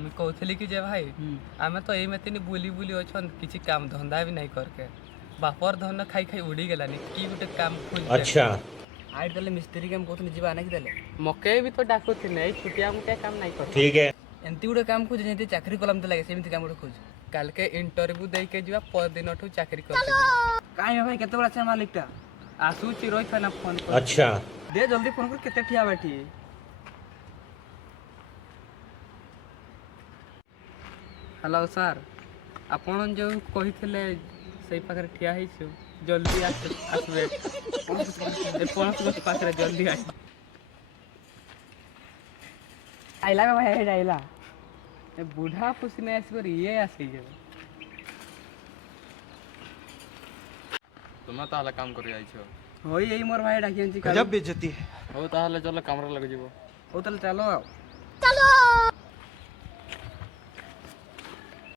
मैं कहली कि जे भाई आम तो यही में बुली बुली अच्छा किसी काम धंधा भी नहीं करके बापर धन खाई खाई उड़ी गलानी कि गोटे काम खोज अच्छा आइट देले मिस्त्री काम कहते जीवा ना कि देले मके भी तो डाकुथिने एई छुटिया मुके काम नहीं कर ठीक है एमती गोटे काम खोज जेमती चाकरी कलम लगे सेमती काम गोटे खोज काल के इंटरव्यू दे के जीवा पर दिन ठू चाकरी कर काई भाई केते बड़ा छै मालिकटा आसूची रोई था ना फोन कर अच्छा दे जल्दी फोन कर केते ठिया बैठी हेलो सर आपण जो कहिथिले सेई पाखरे ठिया हेई छु जल्दी आसबे पहुंच गस पाखरे जल्दी आइ आइला में भाई आइला ए बूढ़ा पुसने आसबर ये आसी जे तुम ताहले काम करि आइछो होई यही मोर भाई डाकियन छी गजब बेइज्जती है हो ताहले चलो कमरा लग जीवो ओ तले चलो